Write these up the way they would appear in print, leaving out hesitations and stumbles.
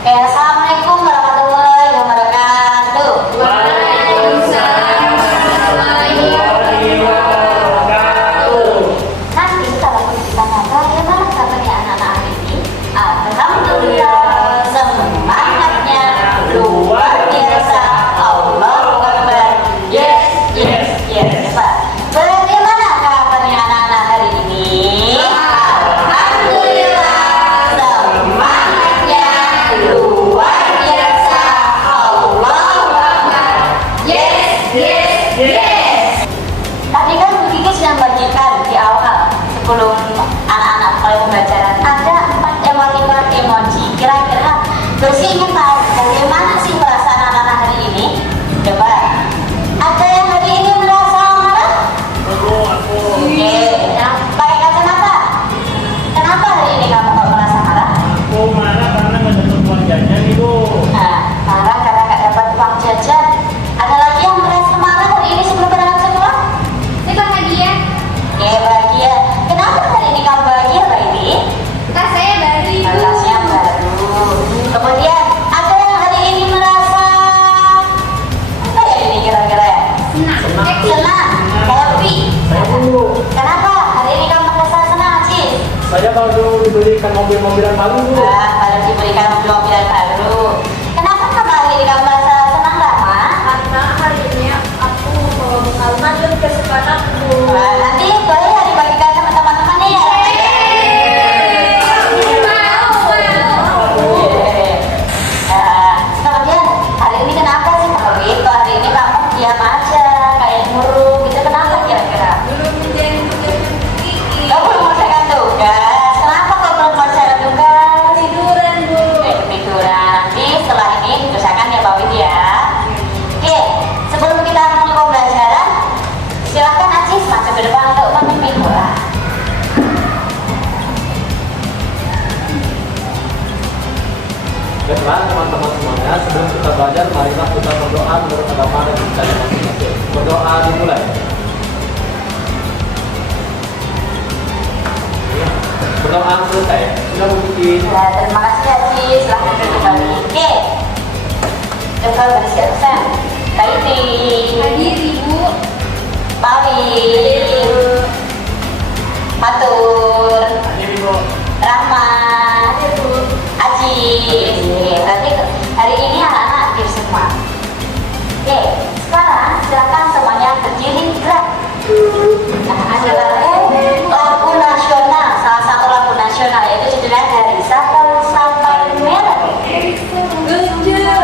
Oke, assalamualaikum warahmatullahi wabarakatuh. Waalaikumsalam warahmatullahi wabarakatuh. Nanti kalau ditanya bagaimana kabarnya anak-anak hari ini, alhamdulillah semangatnya luar biasa. Allahu Akbar. Yes, yes, yes, Pak. Bagaimana kabarnya anak-anak hari ini? Alhamdulillah semangatnya luar biasa. Allahu Akbar. Yes, yes, yes. Tadi kan Bu Kiki sudah bagikan di awal sebelum anak-anak mulai pembelajaran ada 4 emoji. Kira-kira Dosi ingin tahu bagaimana sih perasaan anak-anak hari ini? Coba. Ada yang hari ini merasa marah? Aku. Oke. Yang pakai kacamata? Kenapa hari ini kamu kok merasa marah? Aku marah karena nggak dapat uang jajan ibu. Nah, marah karena nggak dapat uang jajan. Ada lagi yang merasa marah hari ini sebelum berangkat sekolah? Ini kan hadiah. Oke, bahagia. Kenapa hari ini kamu bahagia, Mbak ini? Tas saya baru ibu. Tasnya baru. Kemudian ada yang hari ini merasa apa ya ini kira-kira ya? Senang. Senang, happy. Saya dulu. Kenapa hari ini kamu merasa senang, Cis? Saya baru dibelikan mobil-mobilan baru bu. Baru diberikan mobil-mobilan baru. Kenapa kamu hari ini kamu merasa senang, Rama? Karena hari ini aku bawa bekal makan kesukaan aku. Nanti boleh ya dibagikan sama teman-teman ya. Kemudian hari ini kenapa sih Pak Wid? Kok hari ini kamu diam aja, kayak murung gitu, kenapa kira-kira? Belum hujan Kiki. Kau belum mengerjakan tugas, kenapa kau belum mengerjakan tugas? Tiduran bu. Tiduran, nanti setelah ini dikerjakan ya Pak Wid ya. Oke, sebelum kita mulai pembelajaran, silakan Aziz masuk ke depan untuk memimpin bola. Baiklah teman-teman semuanya, sebelum kita belajar, marilah kita berdoa menurut agama dan percaya masing-masing. Berdoa dimulai. Berdoa selesai. Sudah mungkin. Ya, terima kasih Aziz, silahkan duduk kembali. Oke, coba bersiap-siap. Kaiti, Hadir ibu. Pawi, Matur, Hadir ibu. Rahmat, Hadir bu. Aziz. Oke, berarti hari ini anak-anak hadir semua. Oke, sekarang silakan semuanya berdiri gerak. Nah, adalah lagu nasional, salah satu lagu nasional yaitu judulnya Dari Sabang Sampai Merauke. Genjel.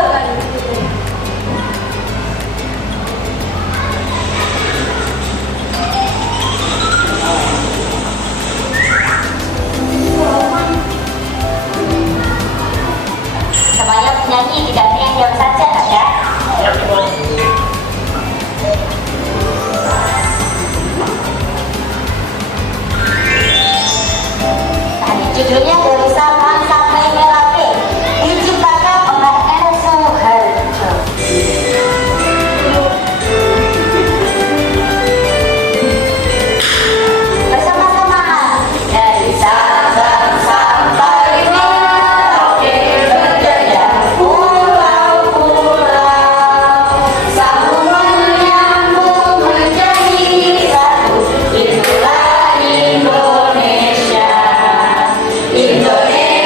Semuanya penyanyi, tidak yang diam saja ya. Ya ibu. Nah, judulnya Dari Sabang Sampai Merauke, diciptakan oleh Elso Harjo. Bersama-sama dari Sabang sampai Merauke berjaya pulau-pulau, sambung menyambung menjadi satu. Itulah Indonesia, Indonesia.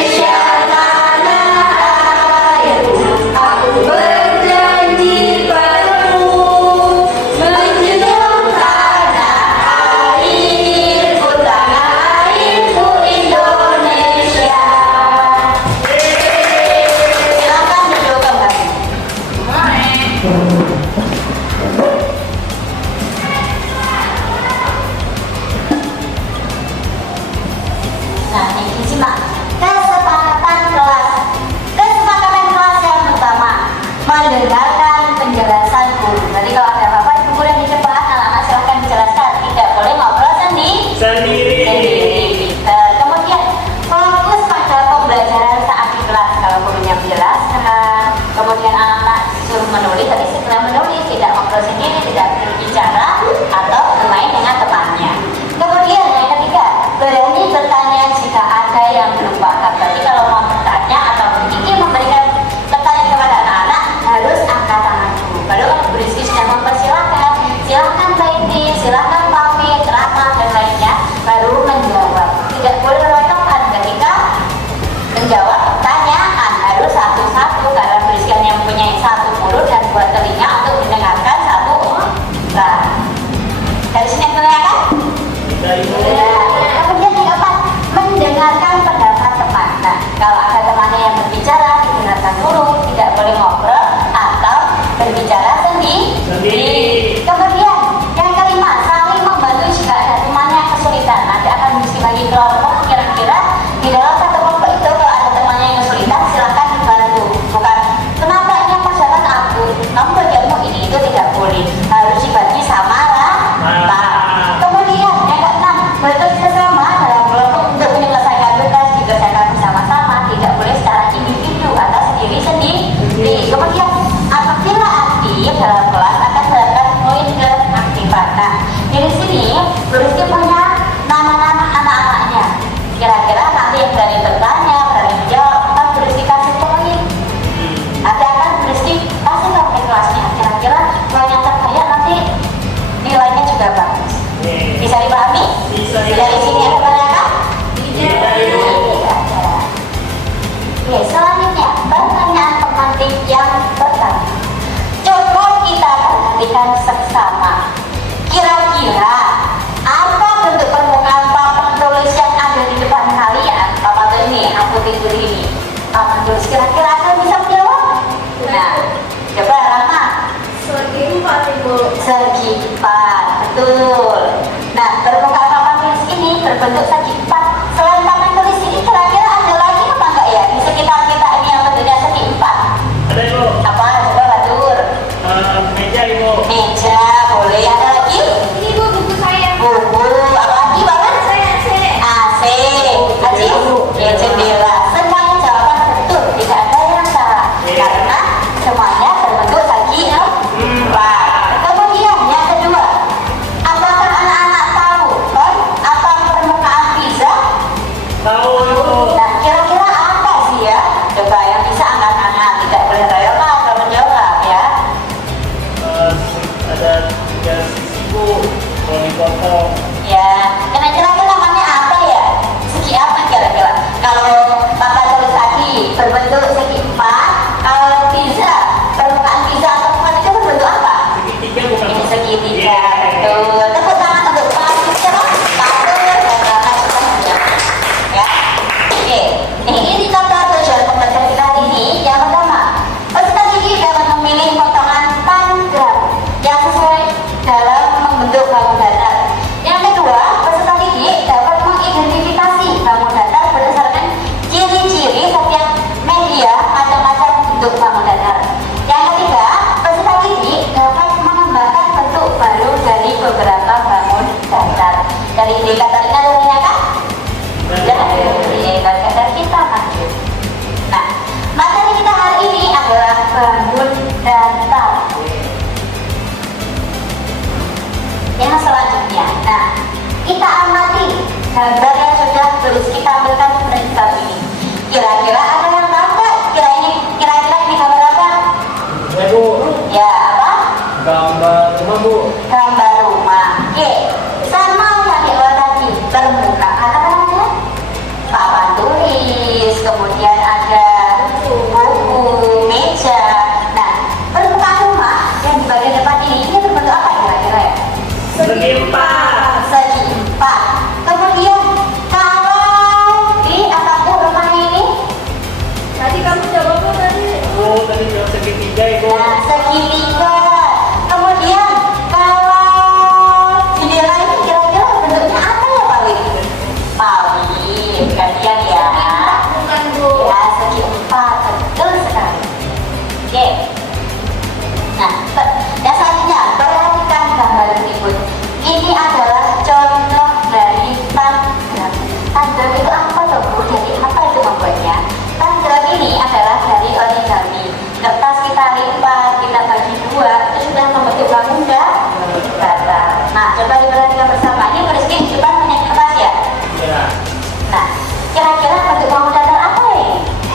Kira-kira bentuk bangun datar apa ya?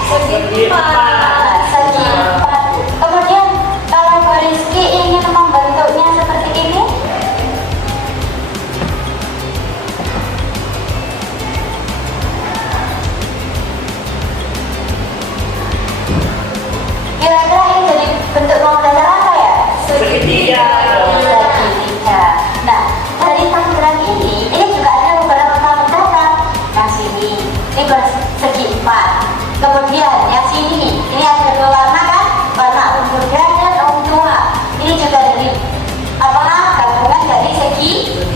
Segi empat. Segi empat. Kemudian kalau Bu Rizky ingin membentuknya seperti ini, kira-kira ini jadi bentuk bangun datar apa ya? Segitiga. Segitiga. Nah, dari tampilan ini juga ada beberapa bangun datar. Yang sini, ini persegi empat. Kemudian yang sini, ini ada dua warna kan? Warna ungu muda dan ungu tua. Ini juga dari apa? Gabungan dari segitiga.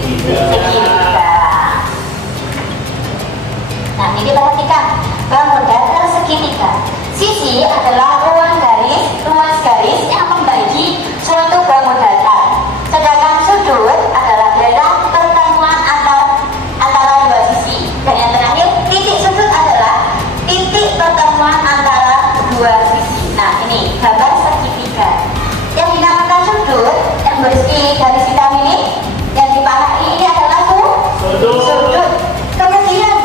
Nah, ini kita perhatikan bangun datar segitiga. Sisi adalah ruas garis yang membagi suatu bangun datar. Sedangkan sudut adalah daerah pertemuan antara dua sisi. Dan yang terakhir, titik sudut adalah titik pertemuan antara dua sisi. Nah, ini gambar segitiga. Yang dinamakan sudut, yang berisi garis hitam ini, yang dipanah ini adalah sudut. Kemudian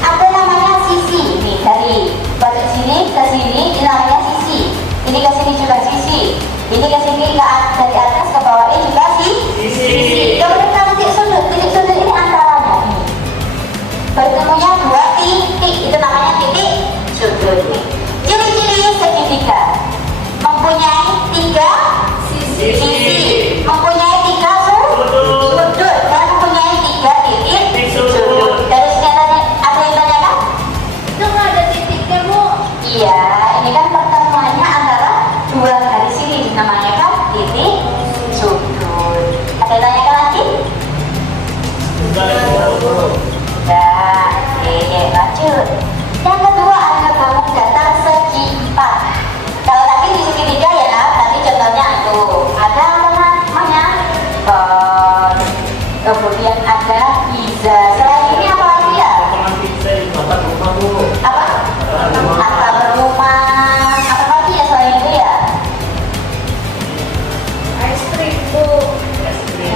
ada namanya sisi. Ini dari pojok sini ke sini, ini namanya sisi. Ini ke sini juga sisi. Ini ke sini dari atas ke bawah ini juga sisi. Kemudian titik sudut ini antaranya ini. Bertemunya dua titik, itu namanya titik sudut. Ciri-ciri segitiga mempunyai tiga sisi, mempunyai tiga sudut, dan mempunyai tiga titik sudut. Dari sini ada yang tanyakan? Itu nggak ada titiknya, Bu. Iya, ini kan pertemuannya antara dua garis ini, namanya kan titik sudut. Ada yang tanyakan lagi? Nah, oke, lanjut. Yang kedua ada bangun datar segi empat. Kalau tadi di segitiga ya, tadi contohnya tuh ada apa namanya? Kemudian ada pizza. Selain ini apa lagi ya? Apa? Atap rumah. Apa lagi ya selain itu ya? Es krim, Bu.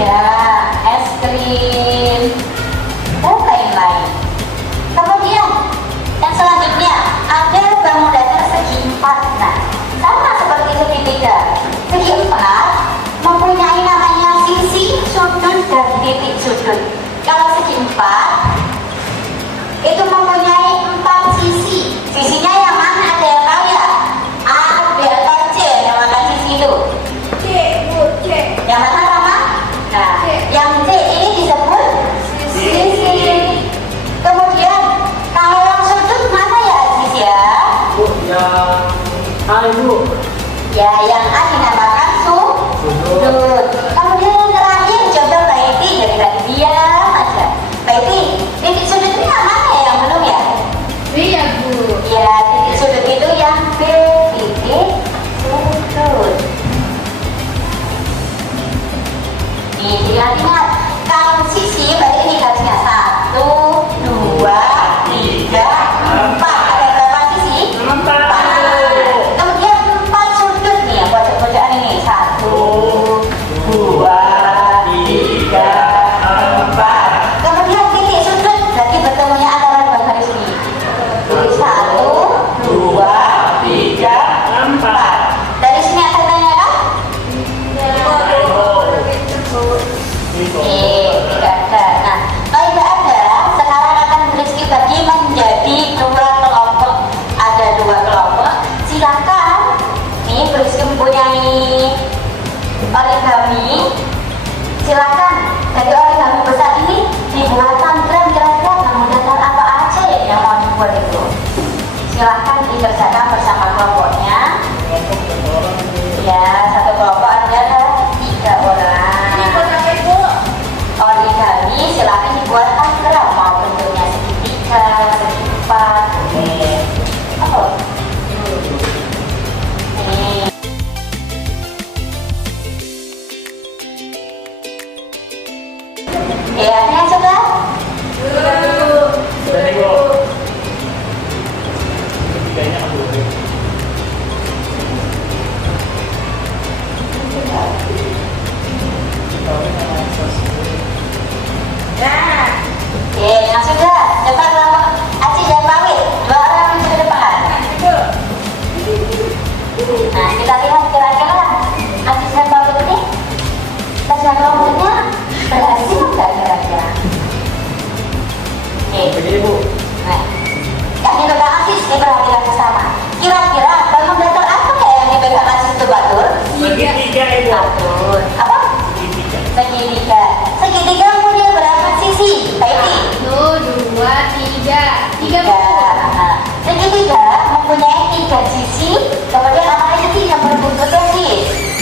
Ya, es krim. Dan lain-lain. Kemudian yang selanjutnya ada bangun datar segi empat. Nah, sama seperti segitiga. Segi empat mempunyai namanya sisi, sudut, dan titik sudut. Kalau segi empat itu mempunyai empat sisi. Sisinya yang mana? Ada yang tahu ya? A, B, atau C? Yang mana sisi itu? C, Bu, C. Yang mana Rama? Nah, yang C ini disebut sisi. Kemudian kalau yang sudut mana ya Aziz ya? Bu, yang A Ibu. Ya, yang A dinamakan sudut. Kemudian yang terakhir coba Mbak Iti, jadi tadi diam aja. Mbak Iti, titik sudut ini yang mana ya? Yang belum ya? Iya, Bu. Ya, titik sudut itu yang B, titik sudut. Nih, jadi ingat, kalau sisi berarti ini garisnya 1, 2, 3, 4. Ada berapa sisi? 4. Kemudian 4 sudut nih, yang pojok-pojokan ini 1, 2, 3, 4. Kemudian titik sudut berarti bertemunya antara dua garis ini. Jadi 1, 2, 3, 4. Dari sini ada tanya kan? Tidak ada. Nah, kalau tidak ada, sekarang akan Rizky bagi menjadi dua kelompok. Ada dua kelompok. Silakan. Nih, Rizky mempunyai origami. Silakan. Dari origami besar ini dibuat tampilan kira-kira bangun datar apa aja ya yang mau dibuat itu. Silakan dikerjakan bersama kelompoknya. Ya, satu kelompok ada 3 orang. Ini kotaknya, Bu. Origami silakan dibuat angka mau bentuknya segitiga, segi empat. Apa? Ini. Ya, ini sudah. Sudah Ibu. Ketiganya aku. diperhatikan bersama. Kira-kira bangun datar apa ya yang dipegang Aziz itu Batur? Segitiga ibu. Batur. Apa? Segitiga. Segitiga. Segitiga punya berapa sisi? Kaiti? 1, 2, 3. 3 bu. Nah, segitiga mempunyai 3 sisi. Kemudian apa lagi yang berbentuknya sih?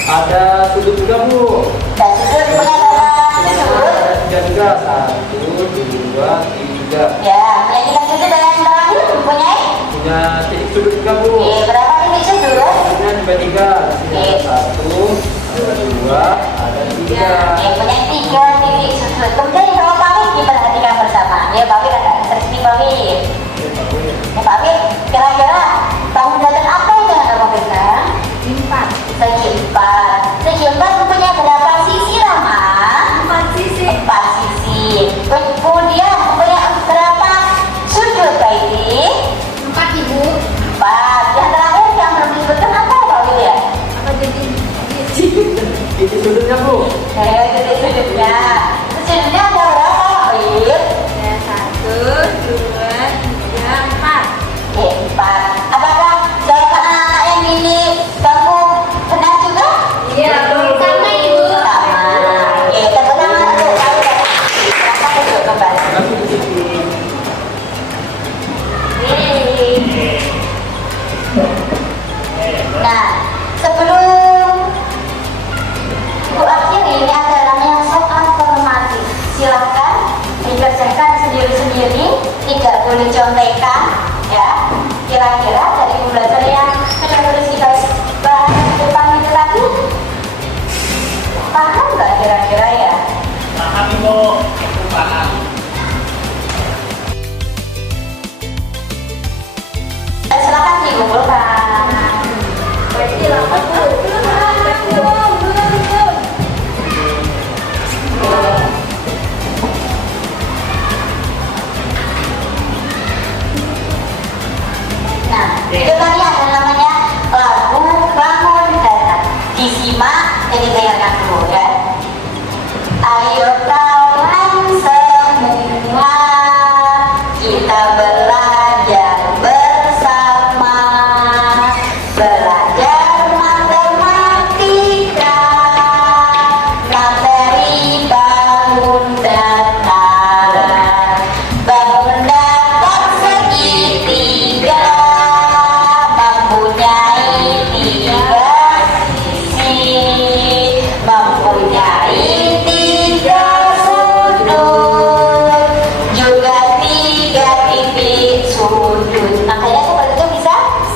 Ada sudut juga bu. Dan sudut punya berapa sudut? Tiga juga. 1, 2, 3. Ya, punya 3 sudut dan yang terakhir mempunyai Punya titik sudut juga bu. berapa titik sudut? Punya juga 3. Di sini ada 1, ada 2, ada 3. Punya 3 titik sudut. Kemudian yang bawah pamit diperhatikan bersama. Ya, pamit ada tersegi pamit. Ya, pamit. Kira-kira bangun datar apa itu yang ada pegang? 4. Segi 4. Segi 4 mempunyai berapa sisi Rama? 4 sisi. 4 sisi. Kemudian mempunyai berapa sudut Kaiti? 4 ibu. 4. Yang terakhir yang belum disebutkan apa Pak Widya? Apa jadi? Titik sudutnya bu. Titik sudutnya. Sudutnya ada berapa Pak Wid? Ya, 1, 2, 3, 4. 4. Apakah jawaban anak-anak yang ini kamu benar juga? Iya, sama ibu. Sama. Oke, tepuk tangan untuk kamu. Silakan duduk kembali. Kasih titik. Nah, sebelum Ibu akhiri, ini ada namanya soal formatif. Silahkan dikerjakan sendiri-sendiri, tidak boleh contekan, ya. Kira-kira dari ibu belajar yang sudah terus kita bahas di depan itu tadi, paham nggak kira-kira ya? Paham ibu. Aku paham. Silahkan dikumpulkan. Berarti lama bu. Belum. Nah, itu tadi ada namanya lagu bangun datar. Disimak dan didengarkan dulu ya. Ayo kawan semua, kita belajar bersama. Belajar matematika, materi bangun datar. Bangun datar segitiga, mempunyai 3 sisi, mempunyai 3 sudut, juga 3 titik sudut. Makanya seperti itu bisa?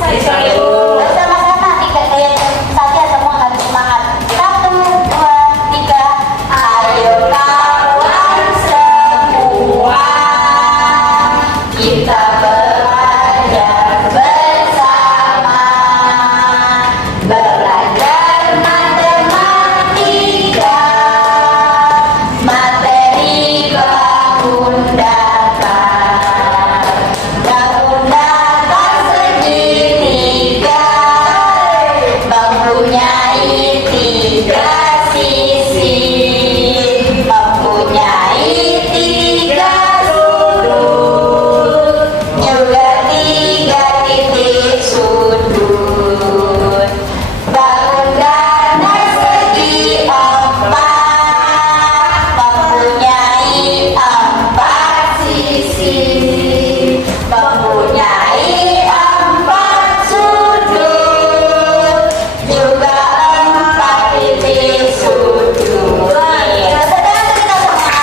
Bisa, Ibu. Bersama-sama 3 kali saja semua harus semangat. 1, 2, 3. Ayo kawan semua, kita belajar bersama. Belajar matematika, materi bangun datar. Bangun datar segitiga, mempunyai 3 sisi, mempunyai 3 sudut, juga 3 titik sudut. Bangun datar segi 4, mempunyai 4 sisi, mempunyai 4 sudut, juga 4 titik sudut. Saudara kita semua.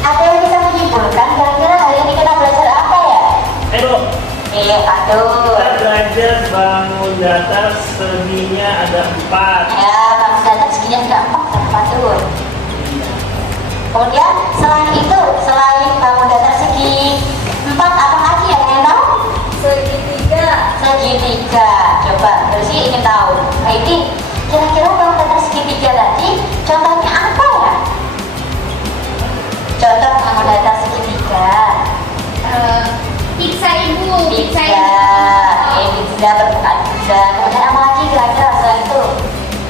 Ada yang bisa menyimpulkan kira-kira hari ini kita belajar apa ya? Ibu. Iya, aduh. Kita belajar bangun datar seginya ada 4. Ya, bangun datar seginya ada 4 dan Fatur. Kemudian selain itu, selain bangun datar segi 4, apa lagi yang ingin tahu? Segitiga. Segitiga. Coba, Lucy ingin tahu. Heidi, kira-kira bangun datar segitiga tadi contohnya apa ya? Contoh bangun datar segitiga. Pizza ibu. Pizza. Pizza berbukaan pizza. Kemudian apa lagi kira-kira setelah itu?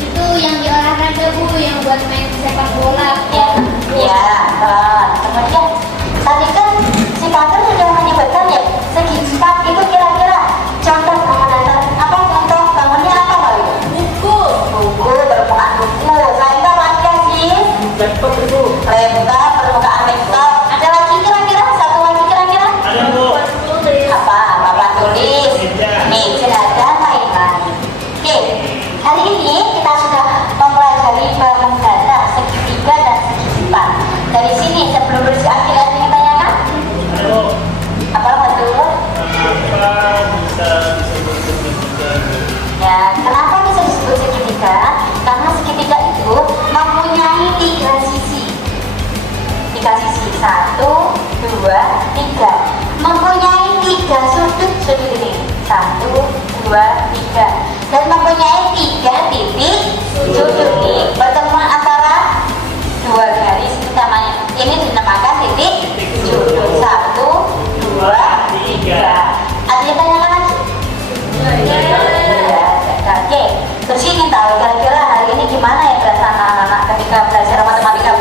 Itu yang di olahraga bu, yang buat main sepak bola. Ya, ya. mempunyai 3 sudut ini. 1, 2, 3. Dan mempunyai 3 titik sudut nih. Pertemuan antara 2 garis utamanya ini dinamakan titik sudut. 1, 2, 3. Ada yang tanyakan lagi? Oke, terus ingin tahu kira-kira hari ini gimana ya perasaan anak-anak ketika belajar matematika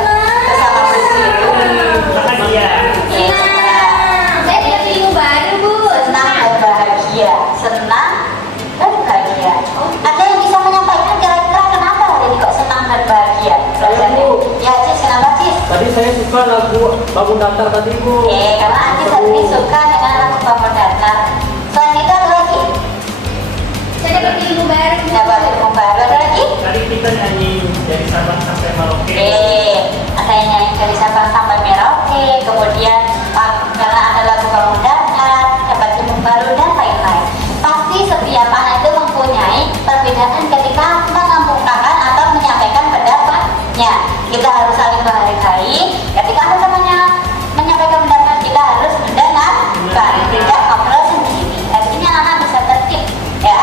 bersama bersih itu? Bahagia. Iya. Saya dapat ilmu baru, Bu. Senang dan bahagia. Senang dan bahagia. Ada yang bisa menyampaikan kira-kira kenapa hari ini kok senang dan bahagia belajarnya? Bu. Ya, Cis, kenapa Cis? Tadi saya suka lagu Bangun Datar tadi, Bu. Oke, karena Cis hari ini suka dengan lagu Bangun Datar. Selain itu ada lagi? Saya dapat ilmu baru, Bu. Dapat ilmu baru, ada lagi? Tadi kita nyanyi dari Sabang sampai Merauke. Ada yang nyanyi dari Sabang sampai Merauke, kemudian karena ada lagu Bangun Datar, dapat ilmu baru dan lain-lain. Pasti setiap anak itu mempunyai perbedaan ketika mengemukakan atau menyampaikan pendapatnya. Kita harus saling menghargai. Ketika ada temannya menyampaikan pendapat, kita harus mendengarkan, tidak ngobrol sendiri. Artinya anak bisa tertib, ya.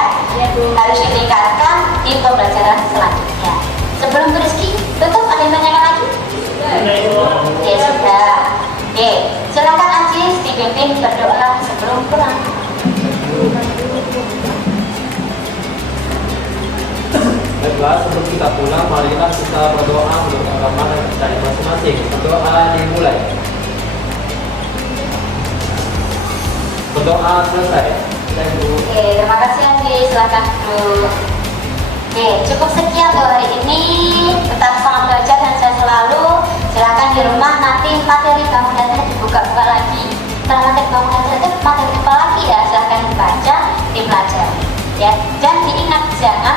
Harus ditingkatkan di pembelajaran selanjutnya. Sebelum Rizky tutup, ada yang tanyakan lagi? Oke, sudah. Oke, silakan Aziz dipimpin berdoa sebelum pulang. Baiklah, sebelum kita pulang, marilah kita berdoa menurut agama dan kita masing-masing. Berdoa dimulai. Berdoa selesai. Saya dulu. Oke, terima kasih Aziz. Silakan duduk. Oke, cukup sekian untuk hari ini. Tetap semangat belajar dan saya selalu. Silakan di rumah nanti materi bangun datar dibuka-buka lagi. Setelah materi bangun datar itu materi apa lagi ya? Silakan dibaca, dipelajari. Ya, dan diingat jangan